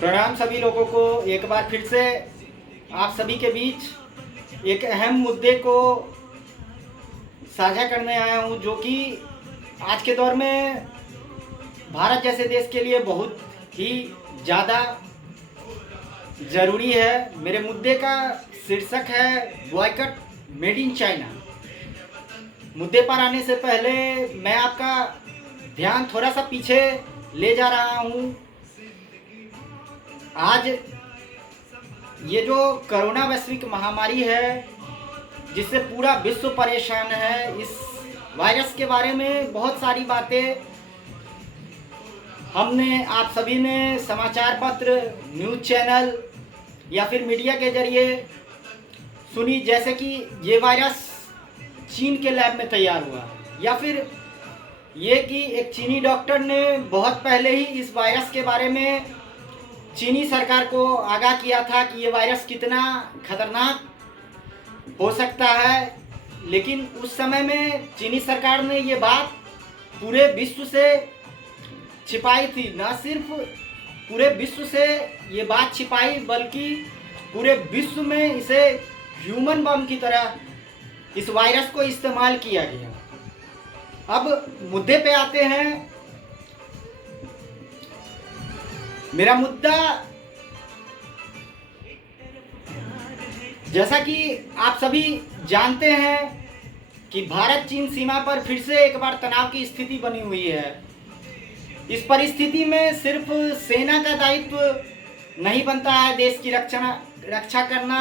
प्रणाम सभी लोगों को। एक बार फिर से आप सभी के बीच एक अहम मुद्दे को साझा करने आया हूं, जो कि आज के दौर में भारत जैसे देश के लिए बहुत ही ज़्यादा ज़रूरी है। मेरे मुद्दे का शीर्षक है बॉयकट मेड इन चाइना। मुद्दे पर आने से पहले मैं आपका ध्यान थोड़ा सा पीछे ले जा रहा हूं। आज ये जो कोरोना वैश्विक महामारी है, जिससे पूरा विश्व परेशान है, इस वायरस के बारे में बहुत सारी बातें हमने, आप सभी ने समाचार पत्र, न्यूज़ चैनल या फिर मीडिया के जरिए सुनी। जैसे कि ये वायरस चीन के लैब में तैयार हुआ, या फिर ये कि एक चीनी डॉक्टर ने बहुत पहले ही इस वायरस के बारे में चीनी सरकार को आगाह किया था कि ये वायरस कितना खतरनाक हो सकता है। लेकिन उस समय में चीनी सरकार ने ये बात पूरे विश्व से छिपाई थी। न सिर्फ पूरे विश्व से ये बात छिपाई, बल्कि पूरे विश्व में इसे ह्यूमन बम की तरह इस वायरस को इस्तेमाल किया गया। अब मुद्दे पे आते हैं। मेरा मुद्दा, जैसा कि आप सभी जानते हैं कि भारत चीन सीमा पर फिर से एक बार तनाव की स्थिति बनी हुई है। इस परिस्थिति में सिर्फ सेना का दायित्व नहीं बनता है देश की रक्षा करना,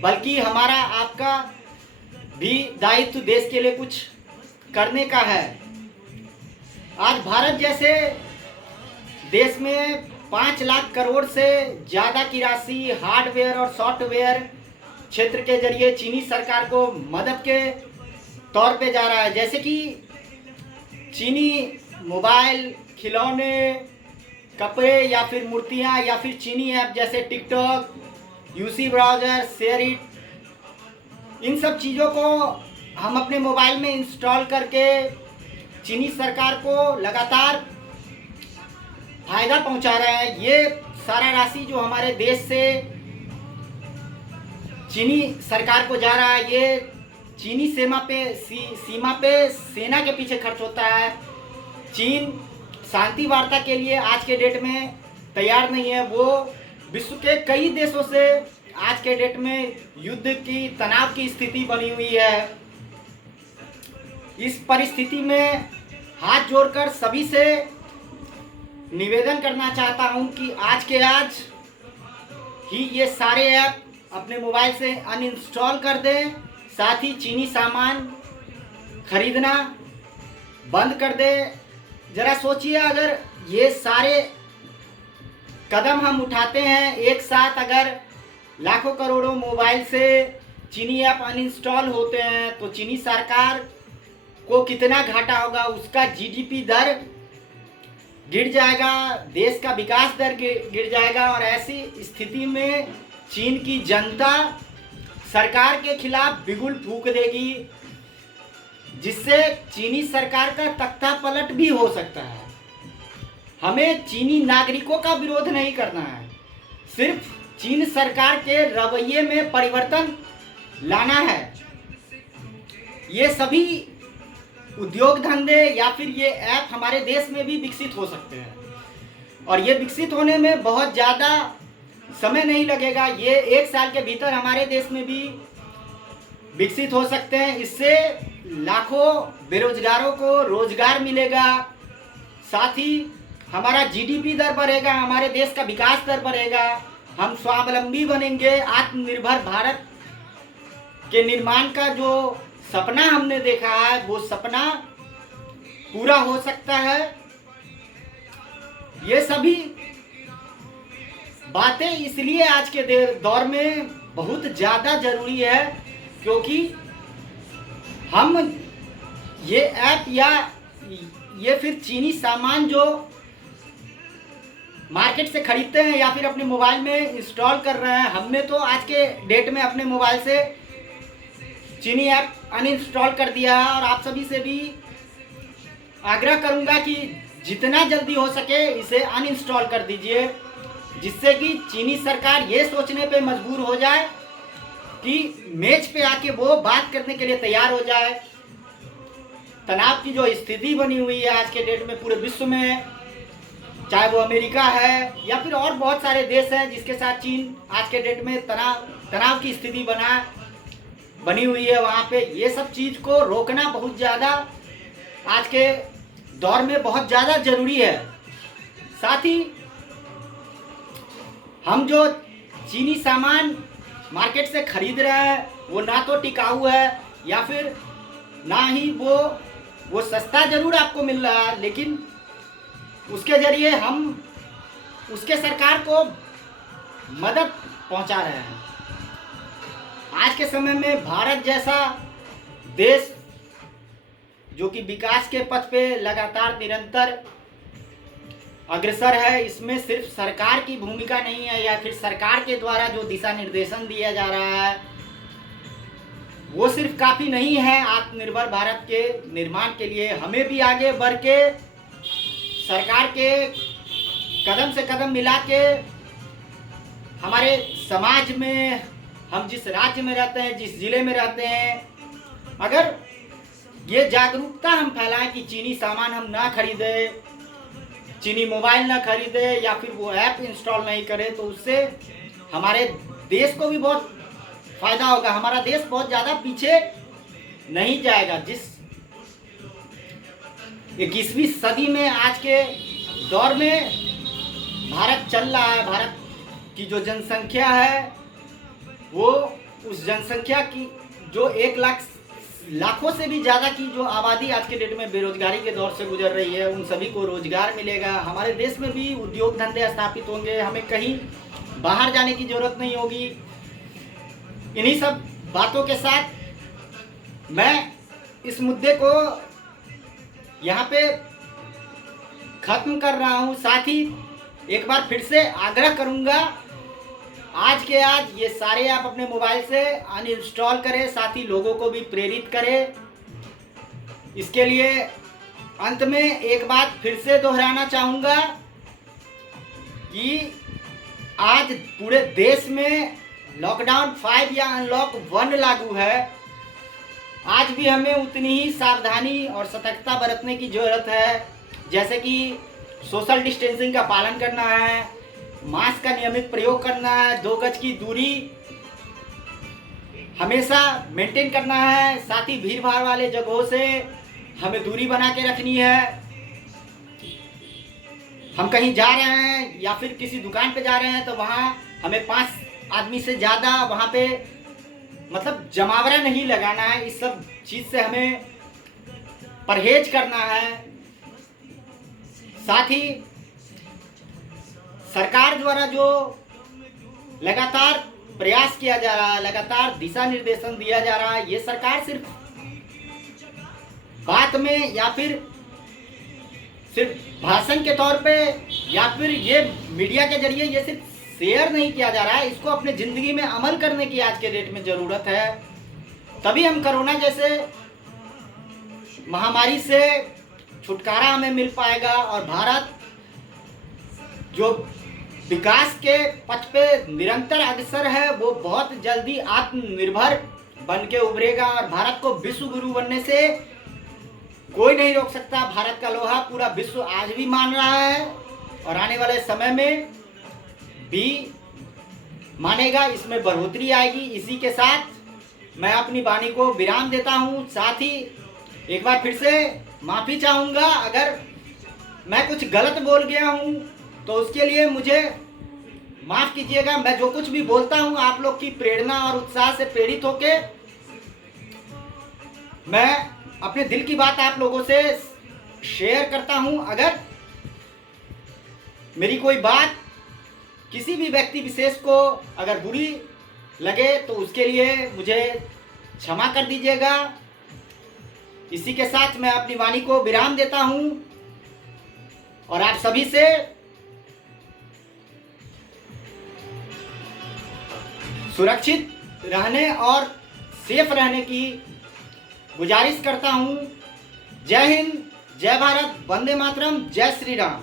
बल्कि हमारा आपका भी दायित्व देश के लिए कुछ करने का है। आज भारत जैसे देश में 5 लाख करोड़ से ज़्यादा की राशि हार्डवेयर और सॉफ्टवेयर क्षेत्र के जरिए चीनी सरकार को मदद के तौर पे जा रहा है। जैसे कि चीनी मोबाइल, खिलौने, कपड़े या फिर मूर्तियाँ, या फिर चीनी ऐप जैसे टिकटॉक, यूसी ब्राउज़र, शेयरइट, इन सब चीज़ों को हम अपने मोबाइल में इंस्टॉल करके चीनी सरकार को लगातार फायदा पहुंचा रहे हैं। ये सारा राशि जो हमारे देश से चीनी सरकार को जा रहा है, ये चीनी सीमा पे सेना के पीछे खर्च होता है। चीन शांति वार्ता के लिए आज के डेट में तैयार नहीं है। वो विश्व के कई देशों से आज के डेट में युद्ध की, तनाव की स्थिति बनी हुई है। इस परिस्थिति में हाथ जोड़कर सभी से निवेदन करना चाहता हूं कि आज के आज ही ये सारे ऐप अपने मोबाइल से अनइंस्टॉल कर दें। साथ ही चीनी सामान खरीदना बंद कर दें। ज़रा सोचिए, अगर ये सारे कदम हम उठाते हैं एक साथ, अगर लाखों करोड़ों मोबाइल से चीनी ऐप अनइंस्टॉल होते हैं, तो चीनी सरकार को कितना घाटा होगा। उसका जीडीपी दर गिर जाएगा, देश का विकास दर गिर जाएगा, और ऐसी स्थिति में चीन की जनता सरकार के खिलाफ बिगुल फूंक देगी, जिससे चीनी सरकार का तख्ता पलट भी हो सकता है। हमें चीनी नागरिकों का विरोध नहीं करना है, सिर्फ चीन सरकार के रवैये में परिवर्तन लाना है। ये सभी उद्योग धंधे या फिर ये ऐप हमारे देश में भी विकसित हो सकते हैं, और ये विकसित होने में बहुत ज़्यादा समय नहीं लगेगा। ये 1 साल के भीतर हमारे देश में भी विकसित हो सकते हैं। इससे लाखों बेरोजगारों को रोजगार मिलेगा, साथ ही हमारा जीडीपी दर बढ़ेगा, हमारे देश का विकास दर बढ़ेगा, हम स्वावलंबी बनेंगे। आत्मनिर्भर भारत के निर्माण का जो सपना हमने देखा है, वो सपना पूरा हो सकता है। ये सभी बातें इसलिए आज के दौर में बहुत ज़्यादा ज़रूरी है, क्योंकि हम ये ऐप या ये फिर चीनी सामान जो मार्केट से खरीदते हैं या फिर अपने मोबाइल में इंस्टॉल कर रहे हैं, हमने तो आज के डेट में अपने मोबाइल से चीनी ऐप अनइंस्टॉल कर दिया है। और आप सभी से भी आग्रह करूंगा कि जितना जल्दी हो सके इसे अनइंस्टॉल कर दीजिए। जिससे कि चीनी सरकार ये सोचने पे मजबूर हो जाए कि मेज पे आके वो बात करने के लिए तैयार हो जाए। तनाव की जो स्थिति बनी हुई है आज के डेट में पूरे विश्व में, चाहे वो अमेरिका है या फिर और बहुत सारे देश हैं जिसके साथ चीन आज के डेट में तनाव की स्थिति बनी हुई है, वहाँ पे ये सब चीज़ को रोकना बहुत ज़्यादा आज के दौर में बहुत ज़्यादा ज़रूरी है। साथ ही हम जो चीनी सामान मार्केट से खरीद रहे हैं वो ना तो टिकाऊ है या फिर ना ही वो सस्ता जरूर आपको मिल रहा है, लेकिन उसके जरिए हम उसके सरकार को मदद पहुंचा रहे हैं। आज के समय में भारत जैसा देश जो कि विकास के पथ पे लगातार निरंतर अग्रसर है, इसमें सिर्फ सरकार की भूमिका नहीं है या फिर सरकार के द्वारा जो दिशा निर्देशन दिया जा रहा है वो सिर्फ काफ़ी नहीं है आत्मनिर्भर भारत के निर्माण के लिए। हमें भी आगे बढ़ के सरकार के कदम से कदम मिला के हमारे समाज में, हम जिस राज्य में रहते हैं, जिस जिले में रहते हैं, अगर ये जागरूकता हम फैलाएं कि चीनी सामान हम ना खरीदें, चीनी मोबाइल ना खरीदें या फिर वो ऐप इंस्टॉल नहीं करें, तो उससे हमारे देश को भी बहुत फ़ायदा होगा। हमारा देश बहुत ज़्यादा पीछे नहीं जाएगा। जिस 21वीं सदी में आज के दौर में भारत चल रहा है, भारत की जो जनसंख्या है वो उस जनसंख्या की जो 1 लाखों से भी ज़्यादा की जो आबादी आज के डेट में बेरोजगारी के दौर से गुजर रही है, उन सभी को रोजगार मिलेगा। हमारे देश में भी उद्योग धंधे स्थापित होंगे, हमें कहीं बाहर जाने की ज़रूरत नहीं होगी। इन्हीं सब बातों के साथ मैं इस मुद्दे को यहाँ पे ख़त्म कर रहा हूँ। साथ ही एक बार फिर से आग्रह करूँगा, आज के आज ये सारे ऐप अपने मोबाइल से अनइंस्टॉल करें, साथ ही लोगों को भी प्रेरित करें। इसके लिए अंत में एक बात फिर से दोहराना चाहूँगा कि आज पूरे देश में लॉकडाउन 5 या अनलॉक 1 लागू है। आज भी हमें उतनी ही सावधानी और सतर्कता बरतने की ज़रूरत है, जैसे कि सोशल डिस्टेंसिंग का पालन करना है, मास्क का नियमित प्रयोग करना है, 2 गज की दूरी हमेशा मेंटेन करना है, साथ ही भीड़ भाड़ वाले जगहों से हमें दूरी बना के रखनी है। हम कहीं जा रहे हैं या फिर किसी दुकान पे जा रहे हैं तो वहाँ हमें 5 आदमी से ज़्यादा वहाँ पे मतलब जमावड़ा नहीं लगाना है। इस सब चीज़ से हमें परहेज करना है। साथ ही सरकार द्वारा जो लगातार प्रयास किया जा रहा है, लगातार दिशा निर्देशन दिया जा रहा है, ये सरकार सिर्फ बात में या फिर सिर्फ भाषण के तौर पे या फिर ये मीडिया के जरिए ये सिर्फ शेयर नहीं किया जा रहा है, इसको अपने ज़िंदगी में अमल करने की आज के डेट में ज़रूरत है। तभी हम कोरोना जैसे महामारी से छुटकारा हमें मिल पाएगा और भारत जो विकास के पथ पे निरंतर अग्रसर है वो बहुत जल्दी आत्मनिर्भर बन के उभरेगा और भारत को विश्व गुरु बनने से कोई नहीं रोक सकता। भारत का लोहा पूरा विश्व आज भी मान रहा है और आने वाले समय में भी मानेगा, इसमें बढ़ोतरी आएगी। इसी के साथ मैं अपनी वाणी को विराम देता हूँ। साथ ही एक बार फिर से माफ़ी चाहूँगा अगर मैं कुछ गलत बोल गया हूँ तो उसके लिए मुझे माफ़ कीजिएगा। मैं जो कुछ भी बोलता हूँ आप लोग की प्रेरणा और उत्साह से प्रेरित होके मैं अपने दिल की बात आप लोगों से शेयर करता हूँ। अगर मेरी कोई बात किसी भी व्यक्ति विशेष को अगर बुरी लगे तो उसके लिए मुझे क्षमा कर दीजिएगा। इसी के साथ मैं अपनी वाणी को विराम देता हूँ और आप सभी से सुरक्षित रहने और सेफ रहने की गुजारिश करता हूँ। जय हिंद, जय भारत, वंदे मातरम, जय श्री राम।